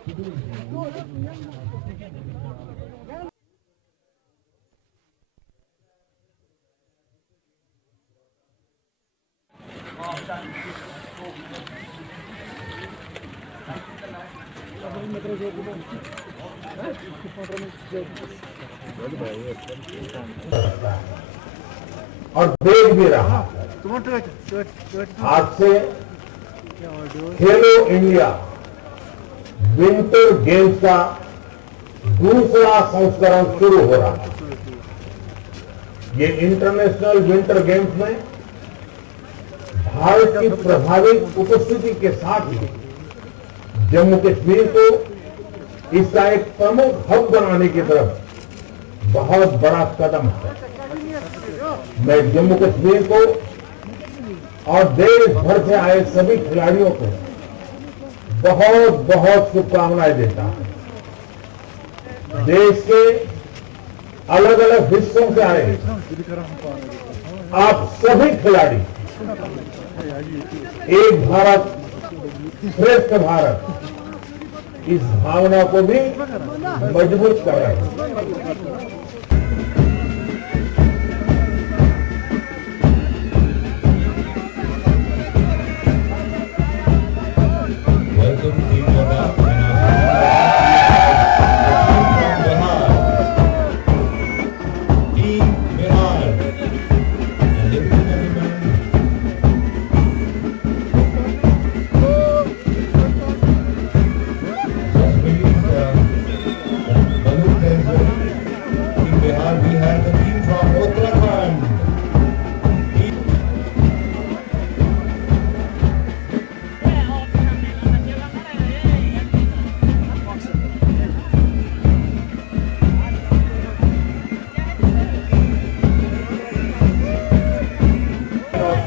और देख भी रहा आज से खेलो इंडिया विंटर गेम्स का दूसरा संस्करण शुरू हो रहा है। ये इंटरनेशनल विंटर गेम्स में भारत की प्रभावित उपस्थिति के साथ ही जम्मू कश्मीर को इसका एक प्रमुख हब बनाने की तरफ बहुत बड़ा कदम है। मैं जम्मू कश्मीर को और देश भर से आए सभी खिलाड़ियों को बहुत बहुत शुभकामनाएं देता हूं। देश के अलग अलग हिस्सों से आए आप सभी खिलाड़ी एक भारत श्रेष्ठ भारत इस भावना को भी मजबूत कर रहे हैं।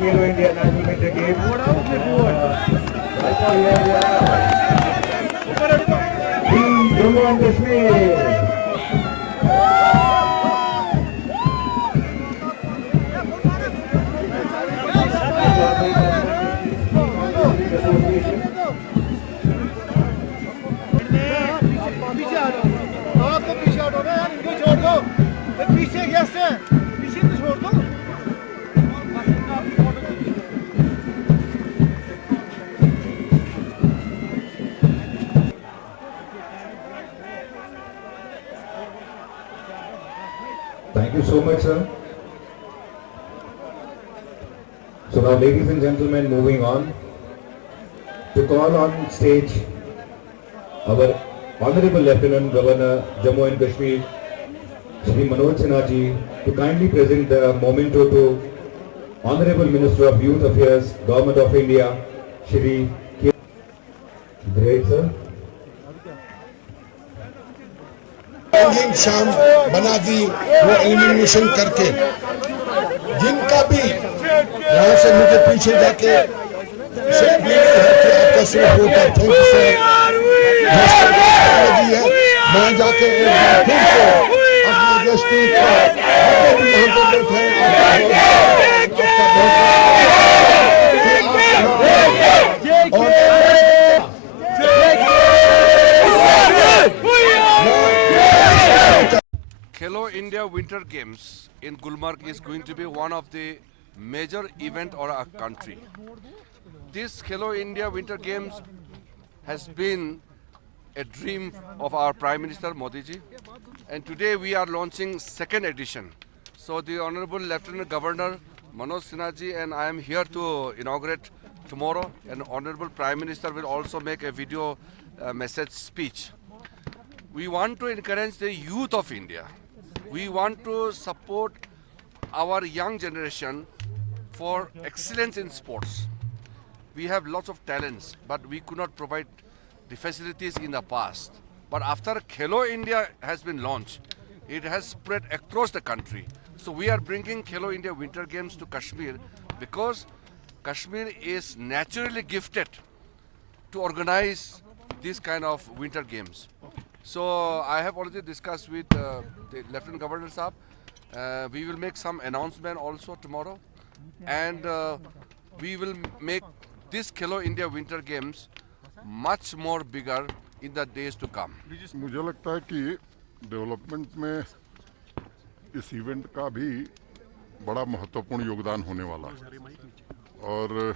खेलो India national winter games Jammu एंड कश्मीर पीछे गेस्ट है, पीछे तो छोड़ दो। Thank you so much, sir. So now, ladies and gentlemen, moving on to call on stage our Honorable Lieutenant Governor, Jammu and Kashmir, Shri Manoj Sinha ji, to kindly present the memento to Honorable Minister of Youth Affairs, Government of India, Shri K. Great, sir. रंगीन शाम बना दी वो एलिमिनेशन करके, जिनका भी यहाँ से मुझे पीछे जाके आपका सिर्फ वोट है। Thank you sir. मैं जाके फिर से अपने दृष्टि यहाँ पे Khelo India Winter Games in Gulmarg is going to be one of the major event of our country. This Khelo India Winter Games has been a dream of our Prime Minister Modi ji, and today we are launching second edition. So the Honorable Lieutenant Governor Manoj Sinha ji and I am here to inaugurate tomorrow, and Honorable Prime Minister will also make a video message speech. We want to encourage the youth of India. We want to support our young generation for excellence in sports. We have lots of talents, but we could not provide the facilities in the past. But after Khelo India has been launched, it has spread across the country. So we are bringing Khelo India Winter Games to Kashmir because Kashmir is naturally gifted to organize this kind of winter games. So I have already discussed with the Lieutenant Governor Saab. We will make some announcement also tomorrow, and we will make this Khelo India Winter Games much more bigger in the days to come. मुझे लगता है कि डेवलपमेंट में इस इवेंट का भी बड़ा महत्वपूर्ण योगदान होने वाला है। और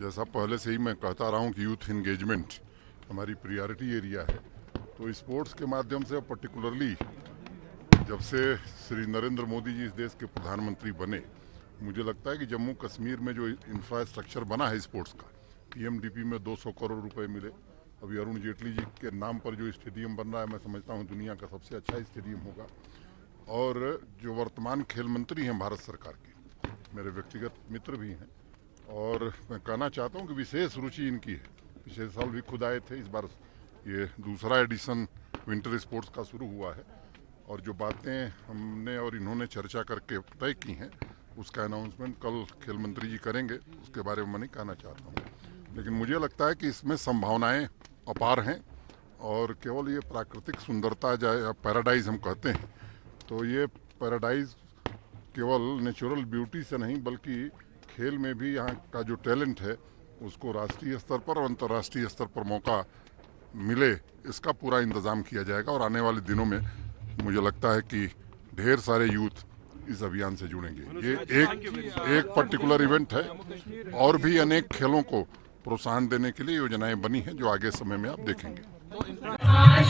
जैसा पहले से ही मैं कहता रहा हूँ कि यूथ इंगेजमेंट हमारी प्रायोरिटी एरिया है, तो स्पोर्ट्स के माध्यम से पर्टिकुलरली जब से श्री नरेंद्र मोदी जी इस देश के प्रधानमंत्री बने, मुझे लगता है कि जम्मू कश्मीर में जो इंफ्रास्ट्रक्चर बना है स्पोर्ट्स का, पीएमडीपी में 200 करोड़ रुपए मिले। अभी अरुण जेटली जी के नाम पर जो स्टेडियम बन रहा है, मैं समझता हूँ दुनिया का सबसे अच्छा स्टेडियम होगा। और जो वर्तमान खेल मंत्री हैं भारत सरकार के, मेरे व्यक्तिगत मित्र भी हैं, और मैं कहना चाहता हूँ कि विशेष रुचि इनकी है। पिछले साल भी खुद आए थे, इस बार ये दूसरा एडिशन विंटर स्पोर्ट्स का शुरू हुआ है, और जो बातें हमने और इन्होंने चर्चा करके तय की हैं उसका अनाउंसमेंट कल खेल मंत्री जी करेंगे, उसके बारे में मैं नहीं कहना चाहता हूँ। लेकिन मुझे लगता है कि इसमें संभावनाएं अपार हैं, और केवल ये प्राकृतिक सुंदरता या पैराडाइज हम कहते हैं, तो ये पैराडाइज केवल नेचुरल ब्यूटी से नहीं बल्कि खेल में भी यहाँ का जो टैलेंट है उसको राष्ट्रीय स्तर पर और अंतर्राष्ट्रीय स्तर पर मौका मिले, इसका पूरा इंतज़ाम किया जाएगा। और आने वाले दिनों में मुझे लगता है कि ढेर सारे यूथ इस अभियान से जुड़ेंगे। ये एक पर्टिकुलर इवेंट है, और भी अनेक खेलों को प्रोत्साहन देने के लिए योजनाएं बनी हैं जो आगे समय में आप देखेंगे। हाँ,